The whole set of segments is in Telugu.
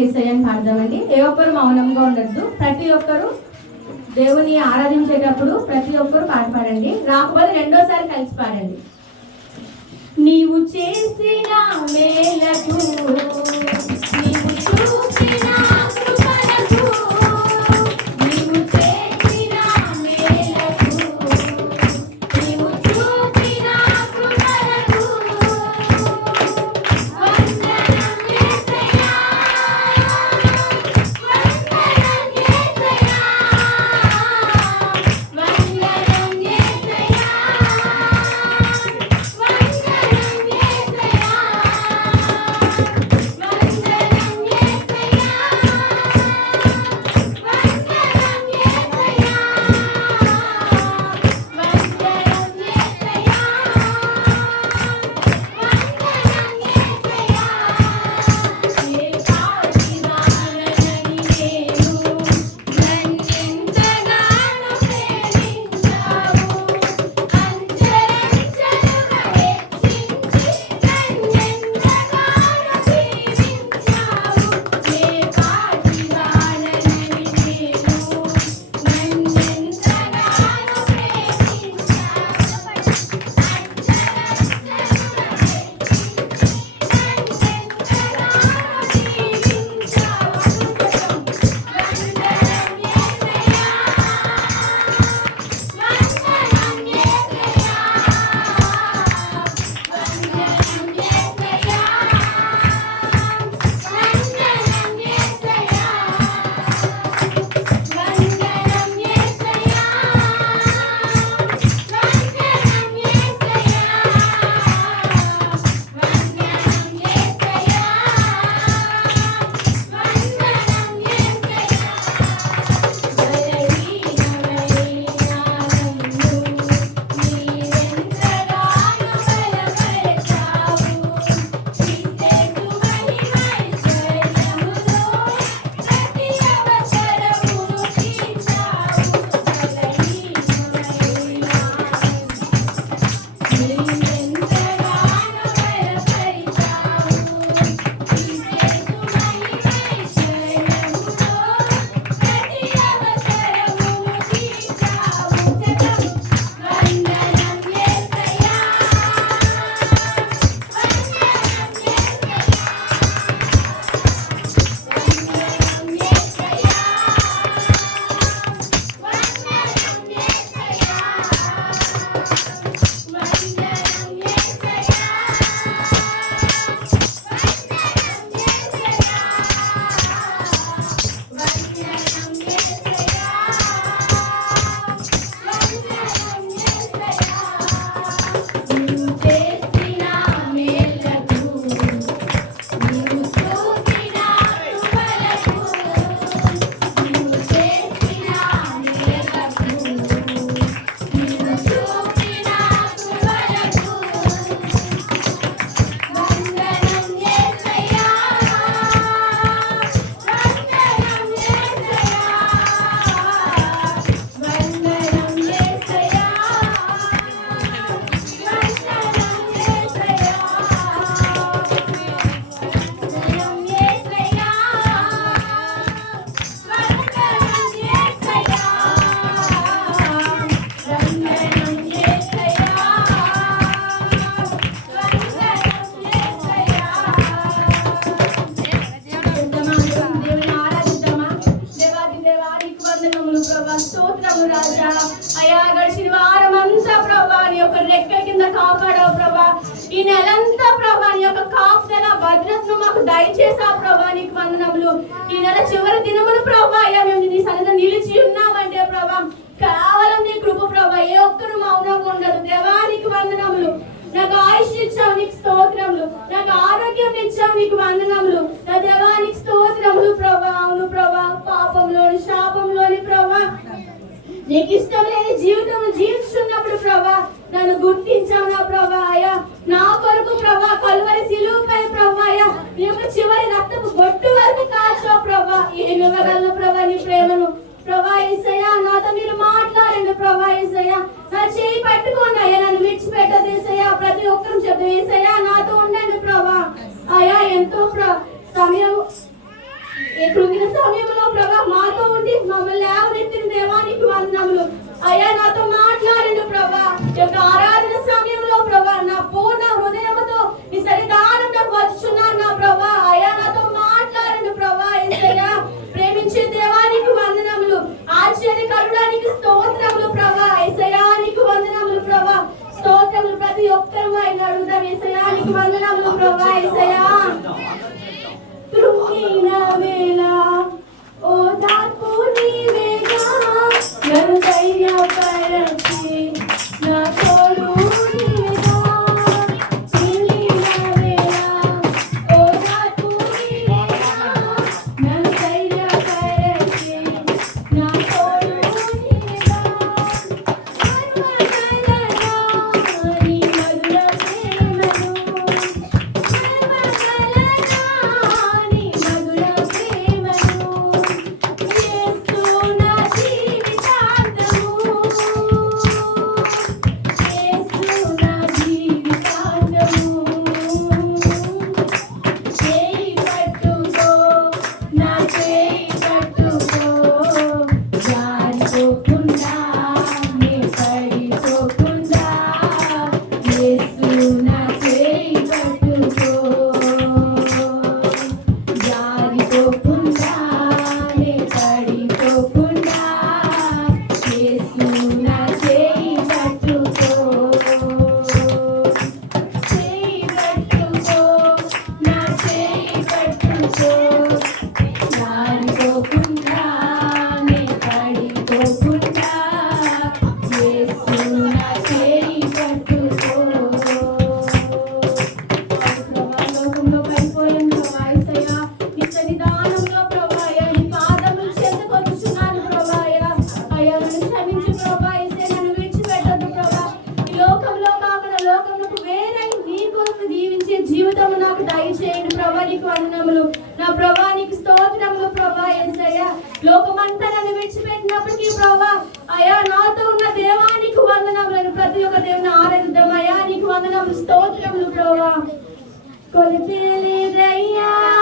ఏసయ్యని పాడదామండి. ఏ ఒక్కరు మౌనంగా ఉండద్దు. ప్రతి ఒక్కరు దేవుని ఆరాధించేటప్పుడు ప్రతి ఒక్కరు పాట పాడండి రాకపోతే రెండోసారి కలిసి పాడండి. నీవు చేసిన మేలకు భద్రతను ప్రభా? నీకు వందనములు. ఈ నెల చివరి దినమున ప్రభా అయ్యా మేము నీ సన్నిధి నిలిచి ఉన్నామంటే ప్రభా కేవలం నీ కృప ప్రభా ఏ ఒక్కరు మౌనంగా ఉండదు దేవానికి వందనములు. నాకు ఆయుష్ ఇచ్చావు నీకు స్తోత్రములు. నాకు ఆరోగ్యం ఇచ్చావు నీకు వందనములు. నా దేవానికి స్తోత్రములు ప్రభా. అవును ప్రభా పాపంలోని శాపంలోని ప్రభా నీకు ఇష్టం లేని జీవితం జీవిస్తున్నప్పుడు ప్రభా నన్ను గుర్తించావు నా ప్రభాయ. నా కొరకు ప్రభా కలువరి సిలువుపై ప్రభాయ. నీకు చివరి రక్తపు బొట్టు వరకు కాచో ప్రభా. ఏమివ్వగలను ప్రభా నీ ప్రేమను. ప్రభా ఏసయ్యా నాతో మీరు మాట్లాడండి ప్రభా ఏసయ్యా. నా చేయి పట్టుకోండి నన్ను విడిచిపెట్టదు ఏసయ్యా. ప్రతి ఒక్కరు చెప్తాం ఏసయ్యా నాతో ఉండండి ప్రభా. అయా ఎంతో సమయం కృంగిన సమయంలో ప్రభా మాతో ఉండి మమ్మల్ని లేవనెత్తిన దేవానికి వందనములు. అయా నాతో మా యొక్క ఆరాధన సమయంలో ప్రభా నా పూర్ణ హృదయంతో ఈ సరిదానం నాకు వచ్చున్నారు నా ప్రభా. అయా నాతో మాట్లాడండి ప్రభా ఏసయ్యా. ప్రేమించే దేవానికి వందనములు ఆశ్చర్య కరుడానికి స్తోత్రములు ప్రభా. ఏసయ్యా నీకు వందనములు ప్రభా. స్తోత్రములు ప్రతి ఒక్కరూ ఆయన అడుగుదాం ఏసయ్యా వందనములు ప్రభా ఏసయ్యా. Go to Billy the Yellow.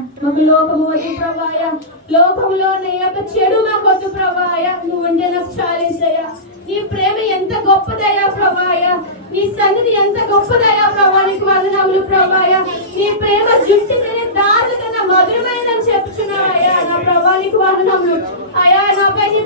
లోకము వద్దు ప్రవాయ లోకంలో చెడు మాకు వద్దు ప్రవాయ నువ్వు ఉండే నాకు చాలేసయ్యా నీ ప్రేమ ఎంత గొప్పదయ్యా ప్రవాయ నీ సన్నిధి ఎంత గొప్పదయ్యా ప్రభా నీకు వందనములు ప్రవాయ ప్రేమ జుట్టు తినే దారులు మధురమైన చెప్పుచున్నావయ్యా. నా ప్రభా నీకు వందనములు. అయ్యా నాపై నీ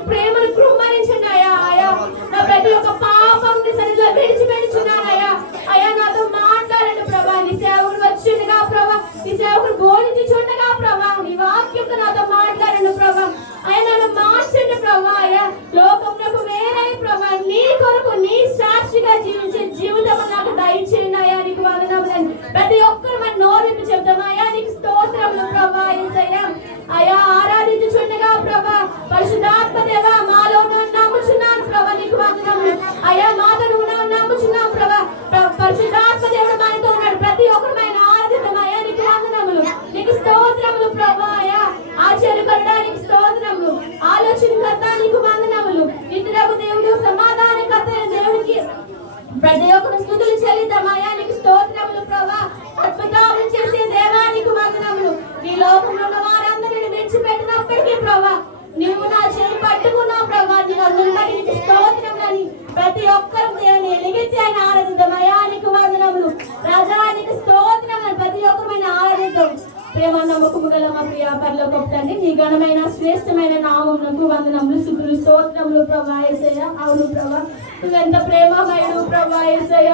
ఘనమైన శ్రేష్టమైన నామమునకు వందనములు శుద్ధులు స్తోత్రములు ప్రభాయసయ అవును ప్రభా. నువ్వెంత ప్రేమమయుడు ప్రభాయసయ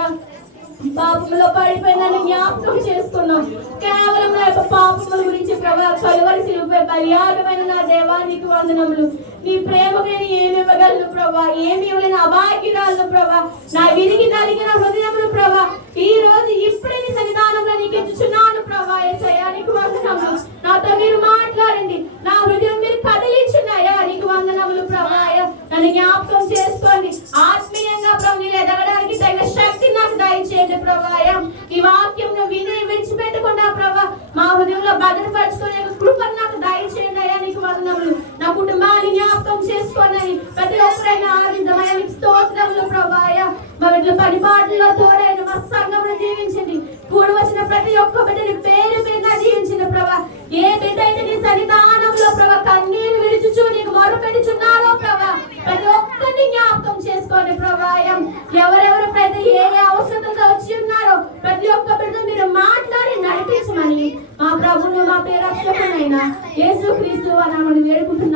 పాపములో పడిపోయిన జ్ఞాపకం చేసుకున్నాం కేవలం నా యొక్క పాపముల గురించి ప్రభా కలువరి సిలుపై బలియాగమైన నా దేవానికి వందనములు. నీ ప్రేమకు నేను ఏమి ఇవ్వగలను ప్రభా? ఏమి ఇవ్వలేని అభాగ్యురాలను ప్రభా? నా విరిగి దానికి హృదయములు ప్రతి ఒక్కరైనా ఆనందమైన నీకు స్తోత్రములు ప్రభా మా బిడ్డల పని పాటల్లో తోడైన మా సంఘమును దీవించండి. కూడి వచ్చిన ప్రతి ఒక్క బిడ్డని పేరు పేరున దీవించిన ప్రభా. ఏ బిడ్డ అయితే నీ సన్నిధానంలో ప్రభా కన్నీరు విడుచుచు నీకు మొరపెట్టుచున్నారో ప్రభా ప్రతి ఒక్కరిని జ్ఞాపకం చేసుకోండి ప్రభాయం ఎవరెవరు ప్రతి ఏ అవసరతతో వచ్చి ఉన్నారో ప్రతి ఒక్క బిడ్డ మీరు మాట్లాడి నడిపించమని మా ప్రభుని మా పేరక్షకునైనా యేసు క్రీస్తు అని వేడుకుంటున్నాము